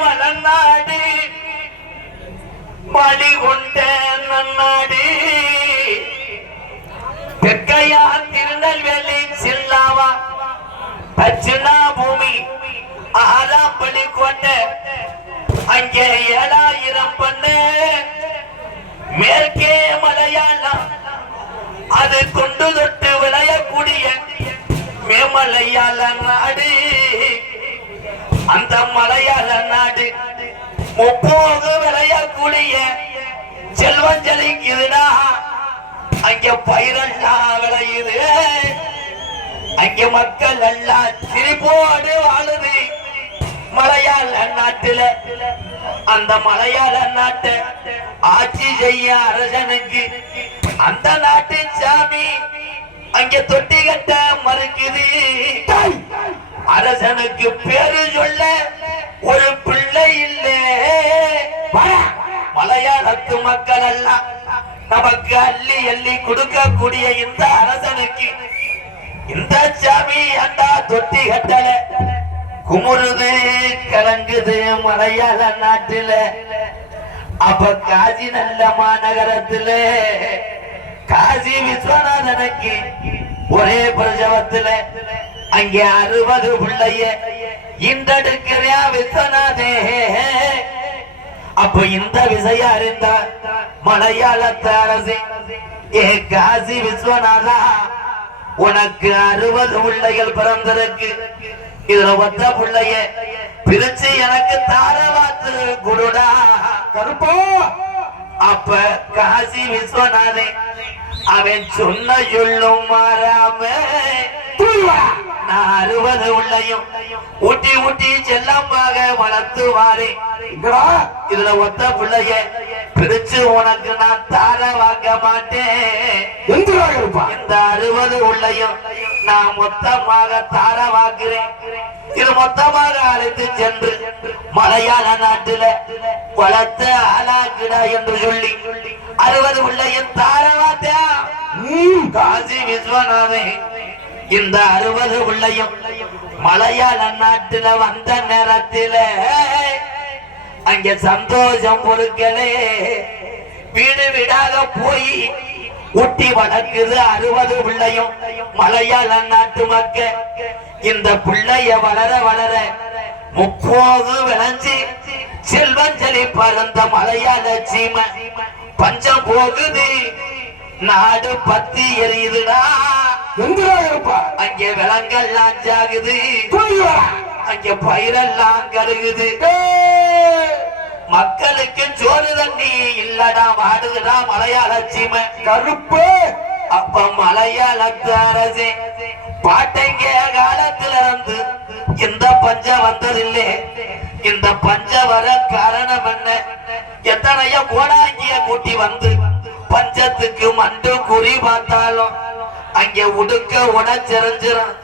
வளநாடு மடிகொண்ட நன்னாடு தெற்கையா திருநெல்வேலி சில்லாவா தட்சிணா பூமி ஆலாம்பள்ளி கோட்டை அங்கே 7000 பண்ணு மேற்கே மலையாளம் அது தொண்டு தொட்டு விளையக்கூடிய மேமலையாள நாடு. அந்த மலையாள நாடு முப்போது விளையக்கூடிய செல்வஞ்சலிக்குதுடா. அங்க பயிரெல்லாம் விளையுது, அங்க மக்கள் எல்லாம் சிரிப்போடு வாழுது மலையாள நாட்டுல. அந்த மலையாள நாட்டை ஆட்சி செய்ய அரசனுக்கு அந்த நாட்டு சாமி அங்க தொட்டி கட்ட மறுக்குது. அரசனுக்கு பேரு சொல்ல ஒரு பிள்ளை இல்லை. மலையாளத்து மக்கள் எல்லாம் நமக்கு அள்ளி அள்ளி கொடுக்கக்கூடிய இந்த அரசனுக்கு இந்த சாமி அண்டா தொட்டி கட்டல குமுறுது கலங்குது மலையாள நாட்டுல. அப்ப காசி நல்ல மாநகரத்துல காசி விஸ்வநாதனுக்கு ஒரே பிரசவத்துல அங்கே 60 பிள்ளைய இன்றெடுக்கிறியா விஸ்வநாதே. அப்ப இந்த விஷயம் அறிந்த மலையாளத்து அரசு, ஏ காசி விஸ்வநாதா, உனக்கு 60 பிள்ளைகள் பிறந்திருக்கு. இதுல ஒத்த பிள்ளைய பிரிச்சு எனக்கு தாரவாத்து குருடா கருப்போ. அப்ப காசி விஸ்வநாதே அவன் சொன்ன சொல்லும் மாறாம 60 உள்ளையும் ஊட்டி ஊட்டி செல்லமாக வளர்த்துவாரே. இதுல ஒத்த பிள்ளைய பிரிச்சு உனக்கு நான் தார வாங்க மாட்டேன். இந்த 60 உள்ளையும் நான் மொத்தமாக தார வாக்குறேன். இது மொத்தமாக அழைத்து சென்று மலையாள நாட்டுல வளர்த்த ஆளாக்கிடா என்று சொல்லி 60 உள்ளையும் தார வாத்தா. காசி விஸ்வநாதே இந்த 60 உள்ளையும் மலையாள நாட்டுல வந்த நேரத்தில அங்க சந்தோஷம் பொருட்களே வீடு வீடாக போய் ஊட்டி வளர்க்குது 60 பிள்ளையும் மலையாள நாட்டு மக்க. இந்த பிள்ளைய வளர வளர முப்போது விளைஞ்சி செல்வஞ்சலி பறந்த மலையாள சீமை பஞ்சம் போகுது, நாடு பத்தி எரியுதுடா. அங்கே விலங்கெல்லாம் ஜாகுது, அங்கே பயிரெல்லாம் கருகுது, மக்களுக்கு சோறு தண்ணி இல்லடா, வாடுதுடா மலையாள சீமை கருப்பு. அப்ப மலையாளத்து அரசே பாட்டைங்க காலத்துல இருந்து இந்த பஞ்சம் வந்ததில்லை. இந்த பஞ்சம் வர காரணம் என்ன? எத்தனைய கோடாங்கிய கூட்டி வந்து பஞ்சத்துக்கு மண்டு குறி பார்த்தாலும் அங்கே உடுக்க உடச்செறிஞ்சிரும்.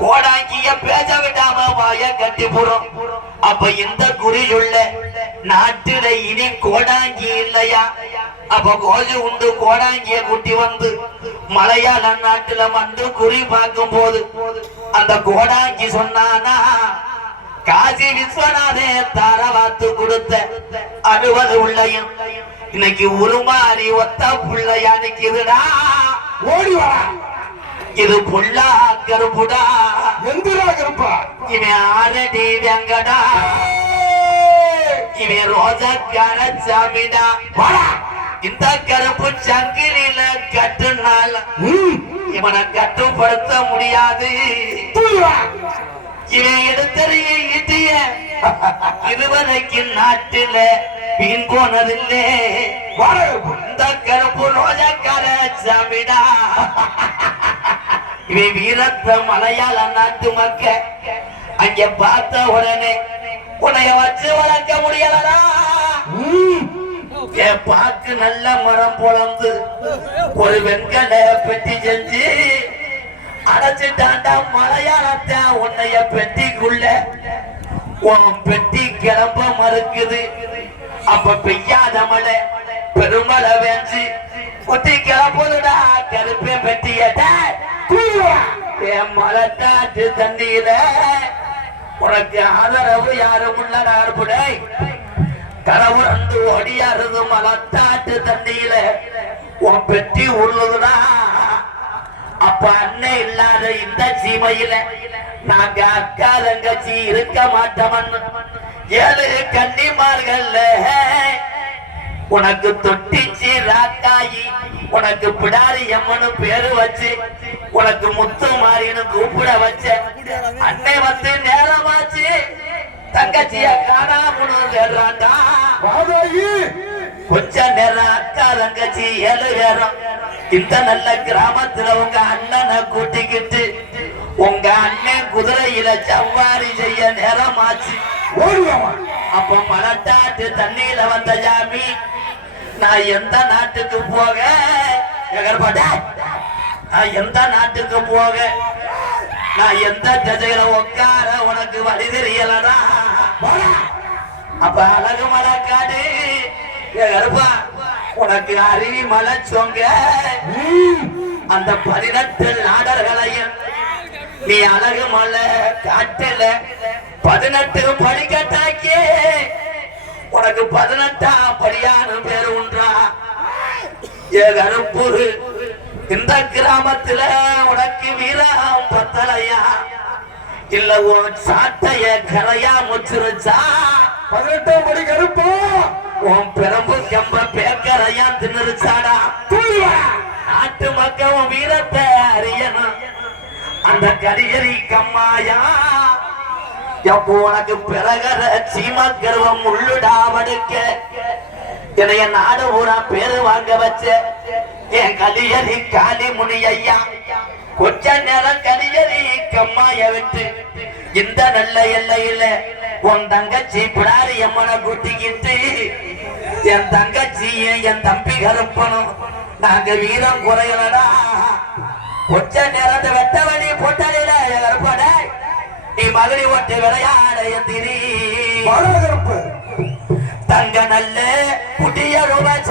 கோடாங்கிய பேச விடாம வாய கட்டி போறோம். அப்ப இந்த குறி சொல்ல நாட்டுல இனி கோடாங்கி இல்லையா? அப்ப கோஜு உண்டு கோடாங்கிய கூட்டி வந்து மலையாள நாட்டுல மண்டு குறி பார்க்கும் போது அந்த கோடாங்கி சொன்னானா, காசி விஸ்வநாதே தாரவாத்து கொடுத்த 60 உள்ளையும் இன்னைக்கு உருமாறி ஒத்த புள்ளையா நிக்குதுடா. ஓடி வா, இது புள்ளா கருப்புடா. எந்திரா கருப்பா, இவன் ஆரடி வெங்கடா, இவன் ரோஜக்கார சாமிடா. இந்த கருப்பு சங்கிலில கட்டுனால இவனை கட்டுப்படுத்த முடியாது. இவன் எடுத்தறிய ஈட்டிய இதுவரைக்கு நாட்டில வீண் போனதில்லை. இந்த கருப்பு ரோஜக்கார சாமிடா, இவன் வீரத்த மலையாள நாட்டு மக்க. அங்க பார்த்த உடனே உன்னைய வச்சு வளர்க்க முடியலடா. பாக்கு நல்ல மரம் பொழந்து ஒரு வெண்கல பெட்டி செஞ்சு அடைச்சிட்டாண்டா மலையாளத்தை. உன்னைய பெட்டிக்குள்ள உன் பெட்டி கிளம்ப மறுக்குது. அப்ப பெய்யாத மழை பெருமழை வேஞ்சு குட்டி கிளம்புதுடா கருப்பே பெட்டிய மலட்டாட்டு தண்ணியில உனக்கு ஆதரவு யாரும் உள்ள நார்புடை கணவரண்டு ஒடியாருது மலத்தாட்டு தண்ணியில உன் பெட்டி உருளுதுடா. அப்ப அண்ணன் இல்லாத இந்த சீமையில நாங்க அக்கா தங்கச்சி இருக்க மாட்டோம்னு 7 கன்னிமார்கள் உனக்கு தொட்டிச்சு ராக்காயி உனக்கு பிடாரி எம்மனு பேரு வச்சு உனக்கு முத்து மாறின்னு கூப்பிட வச்ச அன்னை வந்து நேரமாச்சு தங்கச்சிய காணாமனு தேடுறாண்டா. கொஞ்ச நேரம் அக்கா தங்கச்சி 7 பேரும் இந்த நல்ல கிராமத்துல உங்க அண்ணனை கூட்டிக்கிட்டு உங்க அண்ணன் குதிரையில சவாரி செய்ய நேரமாச்சு. அப்ப மலட்டாட்டு தண்ணியில வந்த ஜாமி நான் எந்த நாட்டுக்கு போக நான் எந்த நாட்டுக்கு போக நான் எந்த திசையில உட்கார உனக்கு வழி தெரியலடா. அப்ப அழகு மலைக்காடு கருப்பா உனக்கு அருவி மலை சொங்க அந்த 18 நாடர்களையும் நீ அழகு மலை காட்டுல 18 படிக்கட்டாக்கி உனக்கு 18ஆம் படியான பேரு உண்டா. ஏ கருப்பு இந்த கிராமத்துல உனக்கு வீரம் பத்தலையா இல்ல உன் சாட்டைய கரையா முச்சிருச்சா? 18ஆம் படி கருப்பா உன் பெரம்பு கம்ப பேக்கரையா தின்னுருச்சாடா. நாட்டு மக்கள் உன் வீரத்தை அறியணும். அந்த கரியரி கம்மாயா எப்போ உனக்கு பிறகர சீமா கருவம் உள்ளுடாவடுக்க என்னைய நாடு ஊரா பேரு வாங்க வச்ச என் கலியரி காளி முனி ஐயா கொஞ்ச நேரம் கலியரி கம்மாய விட்டு இந்த நல்ல எல்லையில உன் தங்கச்சி பிடாரி அம்மனை கூட்டிக்கிட்டு என் தங்கச்சியும் என் தம்பி கருப்பனும் நாங்க வீரம் குறையலடா. கொஞ்ச நேரத்தை வெட்ட வழி போட்டாலே கருப்பட நீ மகளிர் ஓட்டு விளையாட எந்திரி கருப்பு தங்க நல்ல புதிய ரூபாய்